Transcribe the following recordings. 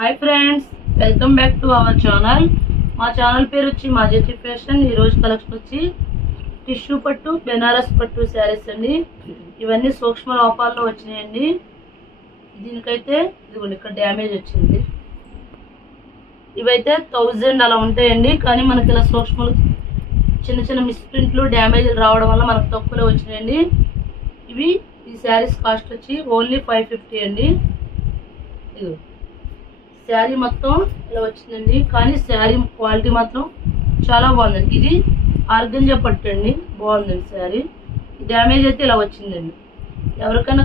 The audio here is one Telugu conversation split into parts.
Hi friends welcome back to our channel మా ఛానల్ పేరు వచ్చి మా ఫ్యాషన్ ఈ రోజు కలెక్షన్ వచ్చి టిష్యూ పట్టు బెనారస్ పట్టు శారీస్ అండి. ఇవన్నీ సూక్ష్మ లోపాల్లో వచ్చినాయండి. దీనికైతే ఇదిగోండి ఇక్కడ డ్యామేజ్ వచ్చింది. ఇవైతే థౌజండ్ అలా ఉంటాయండి కానీ మనకి ఇలా సూక్ష్మలు చిన్న చిన్న మిస్ప్రింట్లు డ్యామేజ్ రావడం వల్ల మనకు తక్కువలో వచ్చినాయండి. ఇవి ఈ శారీస్ కాస్ట్ వచ్చి ఓన్లీ ఫైవ్ ఫిఫ్టీ అండి. ఇదిగో. శారీ మొత్తం ఇలా వచ్చిందండి. కానీ శారీ క్వాలిటీ మాత్రం చాలా బాగుందండి. ఇది ఆర్గంజా పట్టు అండి. బాగుందండి శారీ. డ్యామేజ్ అయితే ఇలా వచ్చిందండి. ఎవరికైనా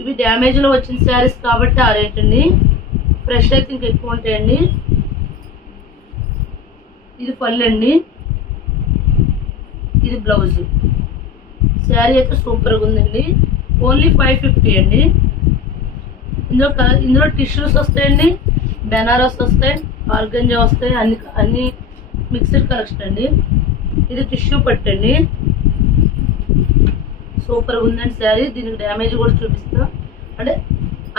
ఇవి డ్యామేజ్లో వచ్చిన శారీస్ కాబట్టి ఆ రేట్ అండి. ఫ్రెష్ అయితే ఇంకా ఎక్కువ ఉంటాయండి. ఇది పళ్ళు అండి. ఇది బ్లౌజ్. శారీ అయితే సూపర్గా ఉందండి. ఓన్లీ ఫైవ్ ఫిఫ్టీ అండి. ఇందులో కలర్ ఇందులో టిష్యూస్ వస్తాయండి బెనారస్ వస్తాయి ఆర్గంజా వస్తాయి అన్ని అన్ని మిక్స్డ్ కలెక్షన్ అండి. ఇది టిష్యూ పట్టండి సూపర్ ఉందండి శారీ దీనికి డ్యామేజ్ కూడా చూపిస్తా. అంటే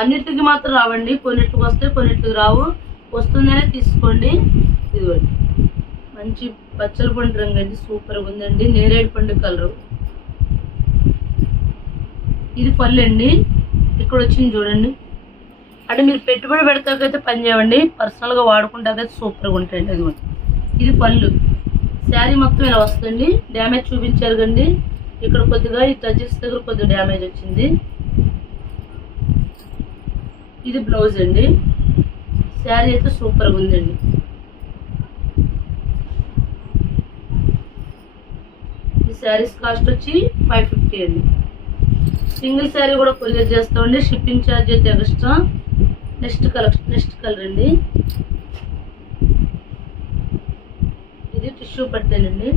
అన్నిటికి మాత్రం రావండి కొన్నిటికి వస్తాయి కొన్నిటికి రావు. వస్తుందనే తీసుకోండి. ఇదిగోండి. మంచి పచ్చల పండు రంగు అండి సూపర్గా ఉందండి నేరేడు పండు కలరు. ఇది పళ్ళు అండి ఇక్కడ వచ్చింది చూడండి. అంటే మీరు పెట్టుబడి పెడతాకైతే పని చేయండి పర్సనల్గా వాడుకుంటాకైతే సూపర్గా ఉంటాయండి. అది ఇది పళ్ళు. శారీ మొత్తం ఇలా వస్తుంది డ్యామేజ్ చూపించారు కండి. ఇక్కడ కొద్దిగా ఈ టచెస్ దగ్గర కొద్దిగా డ్యామేజ్ వచ్చింది. ఇది బ్లౌజ్ అండి. శారీ అయితే సూపర్గా ఉందండి. ఈ శారీస్ కాస్ట్ వచ్చి ఫైవ్ ఫిఫ్టీ అండి. సింగిల్ శారీ కూడా కొరియర్ చేస్తామండి. షిప్పింగ్ ఛార్జ్ అయితే extra next colour next colour అండి. ఇది టిష్యూ పట్టేనండి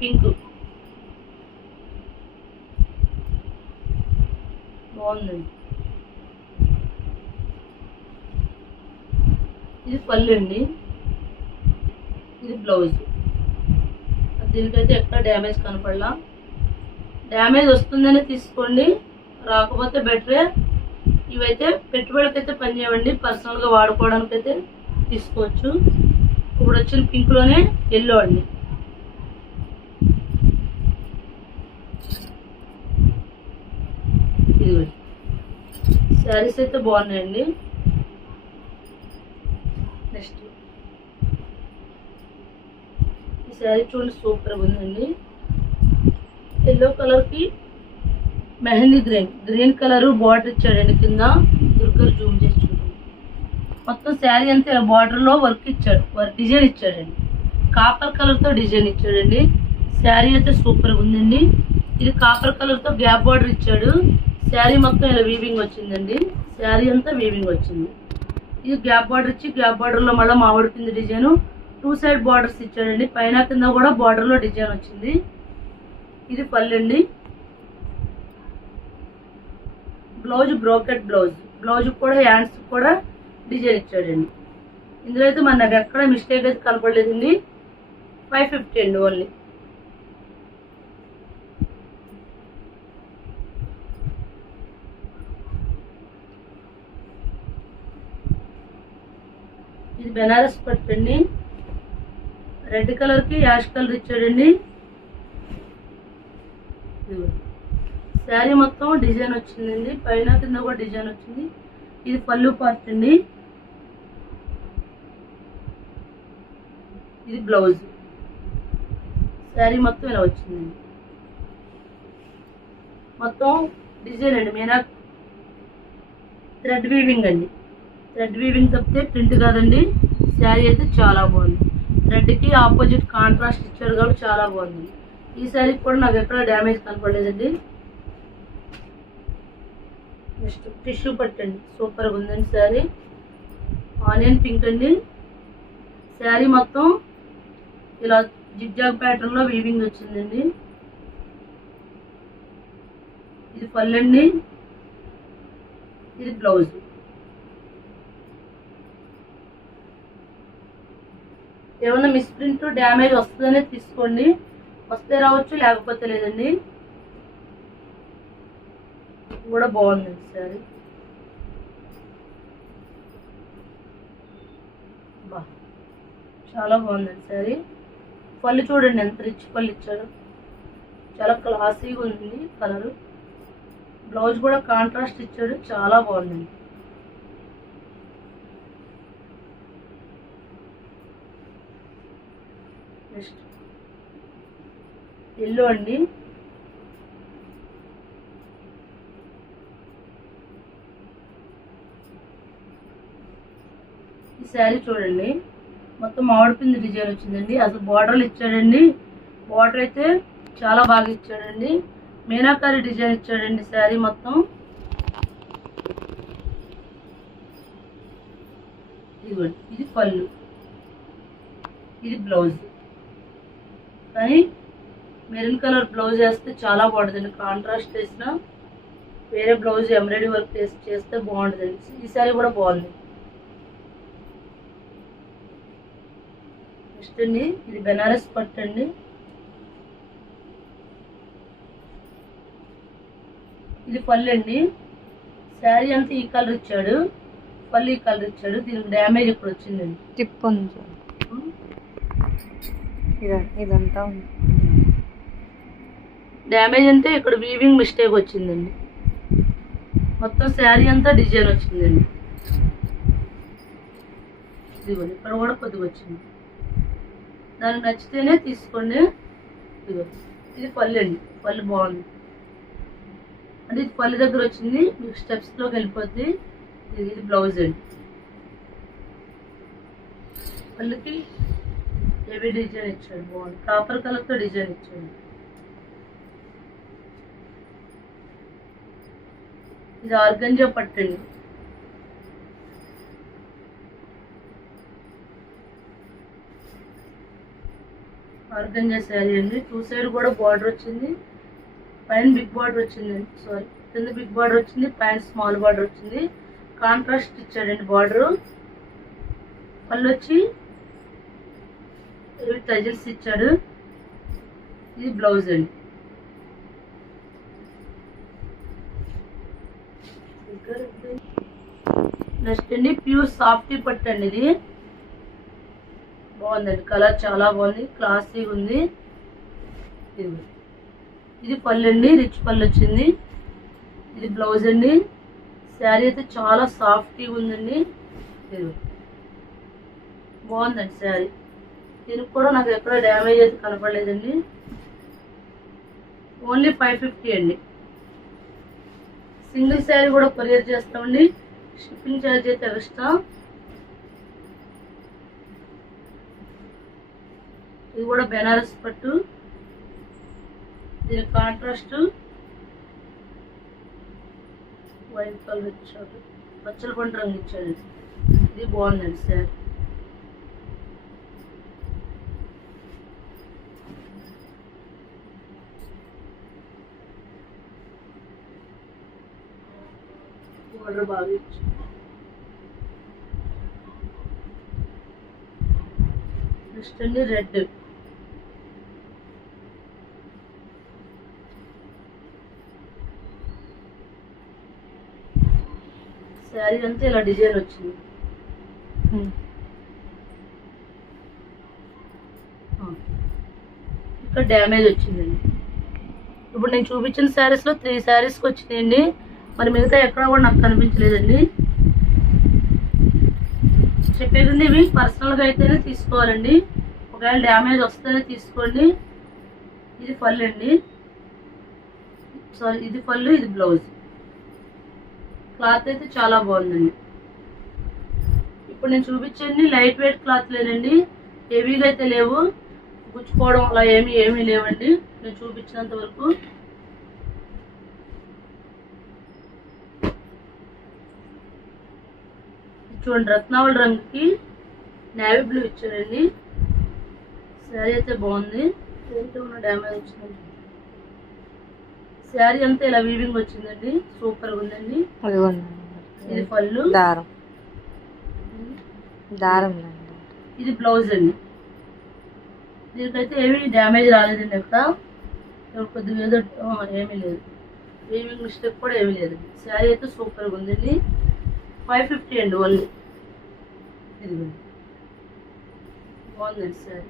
పింక్. బాగుందండి. ఇది పళ్ళు అండి. ఇది బ్లౌజ్. దీనికైతే ఎక్కడ డ్యామేజ్ కనపడలా. డ్యామేజ్ వస్తుందని తీసుకోండి. రాకపోతే బెటరే. ఇవైతే పెట్టుబడికి అయితే పనిచేయండి పర్సనల్గా అయితే తీసుకోవచ్చు. ఇప్పుడు వచ్చిన పింక్లోనే ఎల్లో అండి. ఇదిగోండి శారీస్ అయితే బాగున్నాయండి. నెక్స్ట్ ఈ శారీ చూడండి సూపర్గా ఉందండి. ఎల్లో కలర్కి mehndi green. Green colour border ఇచ్చాడండి కింద. దుర్గర్ జూమ్ చేసి చూడండి. మొత్తం శారీ అంతా ఇలా బార్డర్లో వర్క్ ఇచ్చాడు. వర్క్ డిజైన్ ఇచ్చాడండి. కాపర్ కలర్తో డిజైన్ ఇచ్చాడండి. శారీ అయితే సూపర్గా ఉందండి. ఇది కాపర్ కలర్తో గ్యాప్ బార్డర్ ఇచ్చాడు. శారీ మొత్తం ఇలా వీవింగ్ వచ్చిందండి. శారీ అంతా వీవింగ్ వచ్చింది. ఇది గ్యాప్ బార్డర్ ఇచ్చి గ్యాప్ బార్డర్లో మళ్ళీ మామిడి పిండి డిజైన్. టూ సైడ్ బార్డర్స్ ఇచ్చాడండి. పైన కింద కూడా బార్డర్లో డిజైన్ వచ్చింది. ఇది పల్లెండి బ్లౌజ్ బ్రోకెట్ బ్లౌజ్. బ్లౌజ్ కూడా హ్యాండ్స్ కూడా డిజైన్ ఇచ్చాడండి. ఇందులో అయితే మన నాకు ఎక్కడ మిస్టేక్ అయితే కనపడలేదండి. ఫైవ్ ఫిఫ్టీ అండి ఓన్లీ. ఇది బెనారస్ పట్టండి రెడ్ కలర్కి యాష్ కలర్ ఇచ్చాడండి. శారీ మొత్తం డిజైన్ వచ్చిందండి. పైన కింద కూడా డిజైన్ వచ్చింది. ఇది పళ్ళు పార్ట్ అండి. ఇది బ్లౌజ్. శారీ మొత్తం ఇలా వచ్చిందండి. మొత్తం డిజైన్ అండి. మీనా థ్రెడ్ వీవింగ్ అండి. థ్రెడ్ వీవింగ్ తప్పితే ప్రింట్ కాదండి. శారీ అయితే చాలా బాగుంది. థ్రెడ్కి ఆపోజిట్ కాంట్రాస్ట్ ఇచ్చారు కాబట్టి చాలా బాగుంది. ఈ శారీకి కూడా నాకు ఎక్కడ డ్యామేజ్ కనపడలేదండి. నెక్స్ట్ టిష్యూ పట్టండి. సూపర్గా ఉందండి శారీ. ఆనియన్ పింక్ అండి. శారీ మొత్తం ఇలా జిగ్జాగ్ ప్యాటర్న్లో వీవింగ్ వచ్చిందండి. ఇది పళ్ళండి ఇది బ్లౌజ్ ఏమైనా మిస్ప్రింట్ డ్యామేజ్ వస్తుందనే తీసుకోండి. వస్తే రావచ్చు లేకపోతే లేదండి. కూడా బాగుంది సారీ. బా చాలా బాగుంది సారీ. పళ్ళు చూడండి ఎంత రిచ్ పళ్ళు ఇచ్చాడు చాలా క్లాసీగా ఉంది కలర్ బ్లౌజ్ కూడా కాంట్రాస్ట్ ఇచ్చాడు చాలా బాగుంది. నెక్స్ట్ ఎల్లో అండి. శారీ చూడండి. మొత్తం మామిడిపింది డిజైన్ వచ్చిందండి. అసలు బార్డర్లు ఇచ్చాడండి. బార్డర్ అయితే చాలా బాగా ఇచ్చాడండి. మీనాకారి డిజైన్ ఇచ్చాడండి శారీ మొత్తం. ఇదిగోండి ఇది పళ్ళు. ఇది బ్లౌజ్ కానీ మెరూన్ కలర్ బ్లౌజ్ వేస్తే చాలా బాగుంటుందండి. కాంట్రాస్ట్ వేసిన వేరే బ్లౌజ్ ఎంబ్రాయిడరీ వర్క్ చేస్తే బాగుంటుందండి. ఈ శారీ కూడా బాగుంది. నెక్స్ట్ అండి ఇది బెనారస్ పట్టు అండి ఇది పళ్ళు అండి శారీ అంతా ఈ కలర్ ఇచ్చాడు. పళ్ళు ఈ కలర్ ఇచ్చాడు. దీనికి డ్యామేజ్ ఇప్పుడు వచ్చిందండి? టిప్ ఉంది. ఇద- ఇదంతా ఉంది. డ్యామేజ్ అంటే ఇక్కడ వీవింగ్ మిస్టేక్ వచ్చిందండి. మొత్తం శారీ అంతా డిజైన్ వచ్చిందండి. ఇదిగోండి ఇక్కడ కూడా కొద్దిగా వచ్చింది. దానికి నచ్చితేనే తీసుకోండి. ఇదిగో ఇది పళ్ళు అండి. పళ్ళు బాగుంది. అంటే ఇది పళ్ళు దగ్గర వచ్చింది మీకు స్టెప్స్లోకి వెళ్ళిపోద్ది. ఇది ఇది బ్లౌజ్ అండి. పళ్ళుకి హెవీ డిజైన్ ఇచ్చాడు బాగుంది. కాపర్ కలర్తో డిజైన్ ఇచ్చాడు. ఇది ఆర్గంజా పట్టండి ఆర్గంజా శారీ అండి టూ సైడ్ కూడా బార్డర్ వచ్చింది. పైన బిగ్ బార్డర్ వచ్చిందండి సారీ కింద బిగ్ బార్డర్ వచ్చింది పైన స్మాల్ బార్డర్ వచ్చింది. కాంట్రాస్ట్ ఇచ్చాడండి బార్డర్ పళ్ళు వచ్చి టజిల్స్ ఇచ్చాడు. ఇది బ్లౌజ్ అండి. నెక్స్ట్ అండి ప్యూర్ సాఫ్టీ పట్టు అండి ఇది. బాగుందండి కలర్ చాలా బాగుంది. క్లాసీగా ఉంది. ఇది ఇది పళ్ళు అండి. రిచ్ పళ్ళు వచ్చింది. ఇది బ్లౌజ్ అండి. శారీ అయితే చాలా సాఫ్ట్గా ఉందండి. ఇది బాగుందండి శారీ. దీనికి కూడా నాకు ఎక్కడ డ్యామేజ్ అయితే కనపడలేదండి. ఓన్లీ ఫైవ్ ఫిఫ్టీ అండి. సింగిల్ శారీ కూడా కొరియర్ చేస్తామండి. షిప్పింగ్ ఛార్జ్ అయితే ఎక్స్ట్రా. ఇది కూడా బెనారస్ పట్టు. దీని కాంట్రాస్ట్ వైట్ కలర్ ఇచ్చాడు. పచ్చల పంట రంగు ఇచ్చాడు. ఇది బాగుందండి సార్. బార్డర్ బాగా ఇచ్చాడు. నెక్స్ట్ అండి రెడ్. శారీ అంతా ఇలా డిజైన్ వచ్చింది. ఇక్కడ డ్యామేజ్ వచ్చిందండి. ఇప్పుడు నేను చూపించిన శారీస్లో త్రీ శారీస్కి వచ్చినాయండి. మరి మిగతా ఎక్కడ కూడా నాకు కనిపించలేదండి. చెప్పేది ఇవి పర్సనల్గా అయితేనే తీసుకోవాలండి. ఒకవేళ డ్యామేజ్ వస్తేనే తీసుకోండి. ఇది పళ్ళు అండి. సారీ ఇది పళ్ళు ఇది బ్లౌజ్ క్లాత్ అయితే చాలా బాగుందండి. ఇప్పుడు నేను చూపించండి లైట్ వెయిట్ క్లాత్ లేనండి. హెవీగా అయితే లేవు. గుచ్చుకోవడం అలా ఏమీ ఏమీ లేవండి. నేను చూపించినంత వరకు. చూడండి రత్నావళ రంగుకి నేవీ బ్లూ ఇచ్చారండి. శారీ అయితే బాగుంది. ఏంటో ఉన్న డ్యామేజ్ వచ్చిందండి. శారీ అంతా ఇలా వీవింగ్ వచ్చిందండి. సూపర్గా ఉందండి. ఇది పళ్ళు. దారం. దారం ఇది బ్లౌజ్ అండి. దీనికైతే ఏమీ డ్యామేజ్ రాలేదండి ఇక్కడ కొద్దిగా ఏదో ఏమీ లేదు. వీవింగ్ మిస్టేక్ కూడా ఏమీ లేదండి శారీ అయితే సూపర్గా ఉందండి. ఫైవ్ ఫిఫ్టీ అండి ఓన్లీ ఇదిగోండి. బాగుందండి సారీ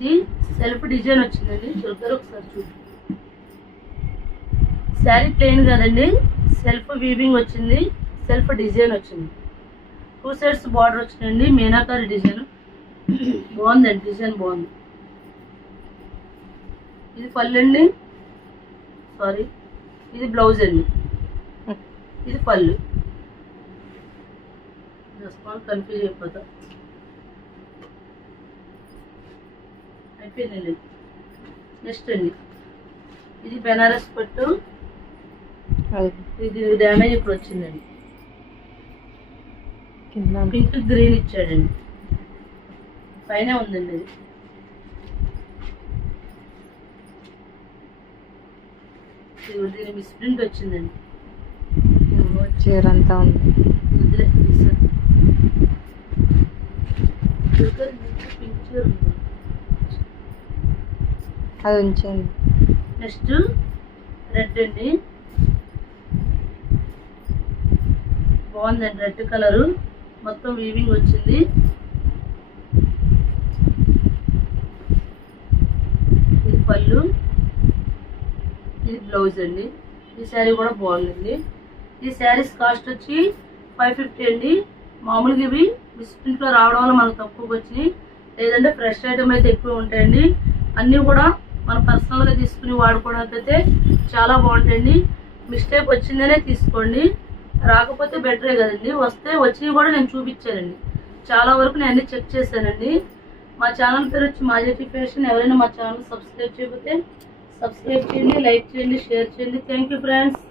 ఇది సెల్ఫ్ డిజైన్ వచ్చిందండి. చూద్దరు ఒకసారి చూడండి శారీ ప్లెయిన్ కదండి. సెల్ఫ్ వీవింగ్ వచ్చింది. సెల్ఫ్ డిజైన్ వచ్చింది. టూ సైడ్స్ బార్డర్ వచ్చిందండి. మీనాకారి డిజైన్. బాగుందండి. డిజైన్ బాగుంది. ఇది పళ్ళు అండి సారీ. ఇది బ్లౌజ్ అండి. ఇది పళ్ళు. రెస్పాన్స్ కన్ఫ్యూజ్ అయిపోతా. అయిపోయిందండి. నెక్స్ట్ అండి. ఇది బెనారస్ పట్టు. ఇది డ్యామేజ్ ఇప్పుడు వచ్చిందండి. పింక్ గ్రీన్ ఇచ్చాడండి. పైన ఉందండి ఇది. దీని మిస్ప్రింట్ వచ్చిందండి. చీర అంతా ఉంది. పింక్ చీర ఉందా? అది ఉంచండి. నెక్స్ట్ రెడ్ అండి. బాగుందండి రెడ్ కలరు. మొత్తం వీవింగ్ వచ్చింది. ఇది పళ్ళు. ఇది బ్లౌజ్ అండి. ఈ శారీ కూడా బాగుందండి. ఈ శారీస్ కాస్ట్ వచ్చి ఫైవ్ ఫిఫ్టీ అండి. మామూలుగా ఇవి మిస్ప్రింట్లో రావడం వల్ల మనకు తక్కువకి వచ్చినాయి. లేదంటే ఫ్రెష్ ఐటమ్ అయితే ఎక్కువ ఉంటాయండి. అన్నీ కూడా మనం పర్సనల్గా తీసుకుని వాడుకోవడానికి అయితే చాలా బాగుంటాయండి. మిస్టేక్ వచ్చిందనే తీసుకోండి. రాకపోతే బెటరే కదండి. వస్తే వచ్చినవి కూడా నేను చూపించానండి. చాలా వరకు నేను అన్ని చెక్ చేశానండి. మా ఛానల్ పేరు వచ్చి మాజెటీ ఫ్యాషన్ ఎవరైనా మా ఛానల్ సబ్స్క్రైబ్ చేయకపోతే సబ్స్క్రైబ్ చేయండి లైక్ చేయండి షేర్ చేయండి. Thank you friends